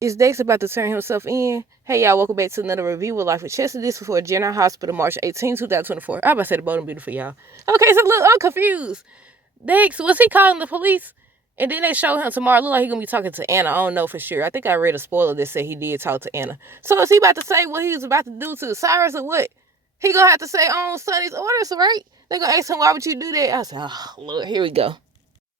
Is Dex about to turn himself in? Hey y'all, welcome back to another review with Life with Chester. This was for General Hospital, March 18, 2024. I'm about to say the bottom beautiful, y'all. Okay, so look, I'm confused. Dex, was he calling the police? And then they show him tomorrow. Look like he's gonna be talking to Anna. I don't know for sure. I think I read a spoiler that said he did talk to Anna. So is he about to say what he was about to do to Cyrus or what? He gonna have to say on Sonny's orders, right? They gonna ask him, why would you do that? I said, oh Lord, here we go.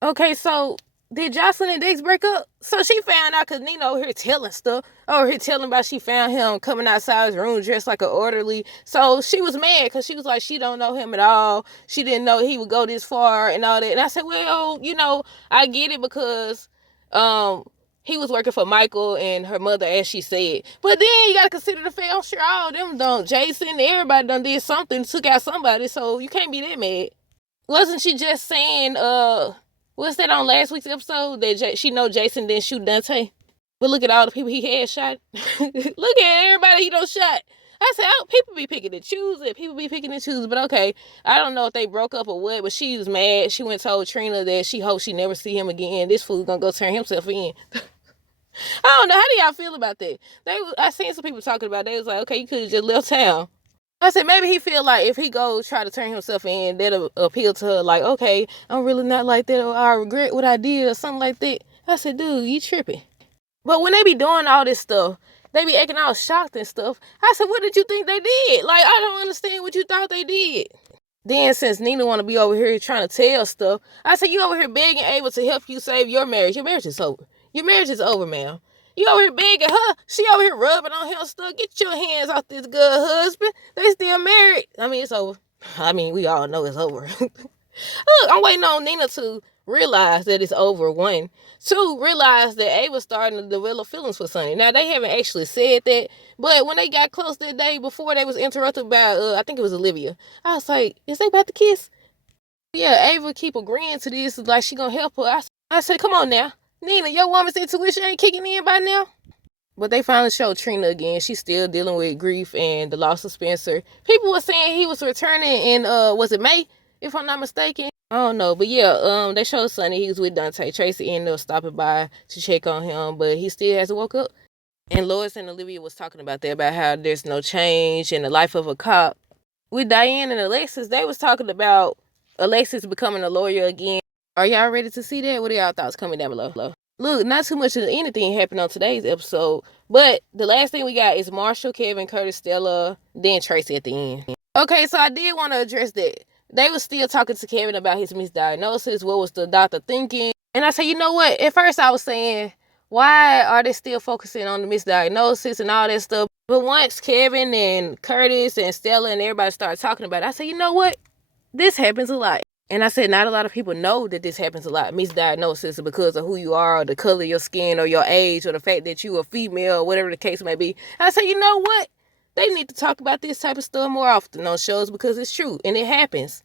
Okay, so did Jocelyn and Dex break up? So she found out because Nina over here telling stuff. Over here telling about she found him coming outside his room dressed like an orderly. So she was mad because she was like, she don't know him at all. She didn't know he would go this far and all that. And I said, well, I get it because he was working for Michael and her mother, as she said. But then you got to consider the fact, I'm sure all of them done. Jason, everybody done did something, took out somebody. So you can't be that mad. Wasn't she just saying, what's that on last week's episode? That she know Jason didn't shoot Dante? But look at all the people he had shot. Look at everybody he done shot. I said, oh, people be picking and choosing. People be picking and choosing. But okay, I don't know if they broke up or what, but she was mad. She went and told Trina that she hopes she never see him again. This fool gonna go turn himself in. I don't know. How do y'all feel about that? I seen some people talking about it. They was like, okay, you could have just left town. I said, maybe he feel like if he go try to turn himself in, that'll appeal to her. Like, okay, I'm really not like that, or I regret what I did, or something like that. I said, dude, you tripping. But when they be doing all this stuff, they be acting all shocked and stuff. I said, what did you think they did? Like, I don't understand what you thought they did. Then since Nina want to be over here trying to tell stuff, I said, you over here begging Ava to help you save your marriage. Your marriage is over. Your marriage is over, ma'am. You over here begging her. She over here rubbing on him stuff. Get your hands off this good husband. They still married. I mean, it's over. I mean, we all know it's over. Look, I'm waiting on Nina to realize that it's over. One. Two, realize that Ava's starting to develop feelings for Sonny. Now, they haven't actually said that, but when they got close that day before they was interrupted by, I think it was Olivia, I was like, is they about to kiss? Yeah, Ava keep agreeing to this, like she gonna help her. I said, come on now. Nina, your woman's intuition ain't kicking in by now? But they finally showed Trina again. She's still dealing with grief and the loss of Spencer. People were saying he was returning in, was it May? If I'm not mistaken. I don't know. But yeah, they showed Sonny he was with Dante. Tracy ended up stopping by to check on him, but he still hasn't woke up. And Lois and Olivia was talking about that, about how there's no change in the life of a cop. With Diane and Alexis, they was talking about Alexis becoming a lawyer again. Are y'all ready to see that? What are y'all thoughts? Comment down below. Look, not too much of anything happened on today's episode, but the last thing we got is Marshall, Kevin, Curtis, Stella, then Tracy at the end. Okay, so I did want to address that. They was still talking to Kevin about his misdiagnosis. What was the doctor thinking? And I said, you know what? At first I was saying, why are they still focusing on the misdiagnosis and all that stuff? But once Kevin and Curtis and Stella and everybody started talking about it, I said, you know what? This happens a lot. And I said, not a lot of people know that this happens a lot. Misdiagnosis because of who you are, or the color of your skin, or your age, or the fact that you are female, or whatever the case may be. I said, you know what? They need to talk about this type of stuff more often on shows because it's true and it happens.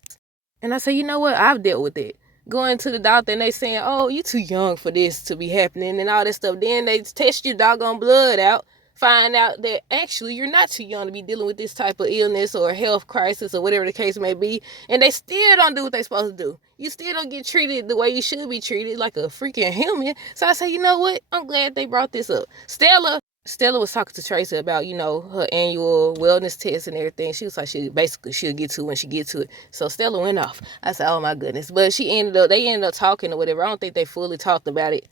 And I said, you know what? I've dealt with it. Going to the doctor and they saying, oh, you too young for this to be happening and all that stuff. Then they test your doggone blood out. Find out that actually you're not too young to be dealing with this type of illness or health crisis or whatever the case may be. And they still don't do what they're supposed to do. You still don't get treated the way you should be treated, like a freaking human. So I say, you know what? I'm glad they brought this up. Stella was talking to Tracy about, her annual wellness test and everything. She was like, she'll get to it when she get to it. So Stella went off. I said, oh my goodness. But they ended up talking or whatever. I don't think they fully talked about it.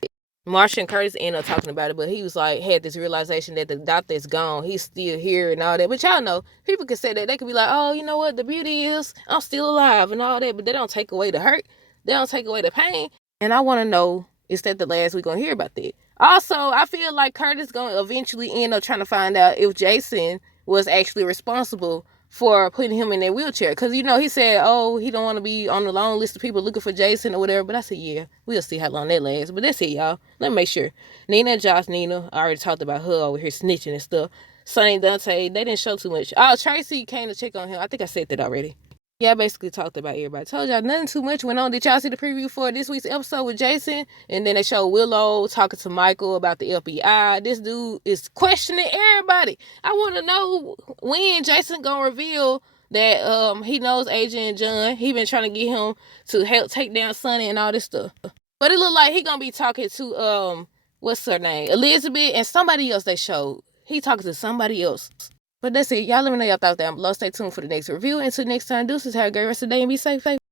Marsha and Curtis ended up talking about it, but he was like, had this realization that the doctor is gone. He's still here and all that. But y'all know, people can say that. They could be like, oh, you know what? The beauty is I'm still alive and all that. But they don't take away the hurt. They don't take away the pain. And I want to know, is that the last we're going to hear about that? Also, I feel like Curtis going to eventually end up trying to find out if Jason was actually responsible for putting him in that wheelchair. Because, he said, oh, he don't want to be on the long list of people looking for Jason or whatever. But I said, yeah, we'll see how long that lasts. But that's it, y'all. Let me make sure. Nina and Josh, Nina, I already talked about her over here snitching and stuff. Sonny and Dante, they didn't show too much. Oh, Tracy came to check on him. I think I said that already. Yeah, I basically talked about everybody. Told y'all nothing too much went on. Did y'all see the preview for this week's episode with Jason? And then they showed Willow talking to Michael about the FBI. This dude is questioning everybody. I want to know when Jason gonna reveal that he knows Agent John. He been trying to get him to help take down Sonny and all this stuff. But it look like he gonna be talking to what's her name? Elizabeth and somebody else they showed. He talking to somebody else. But that's it. Y'all let me know y'all thoughts down below. Stay tuned for the next review. Until next time, deuces. Have a great rest of the day and be safe.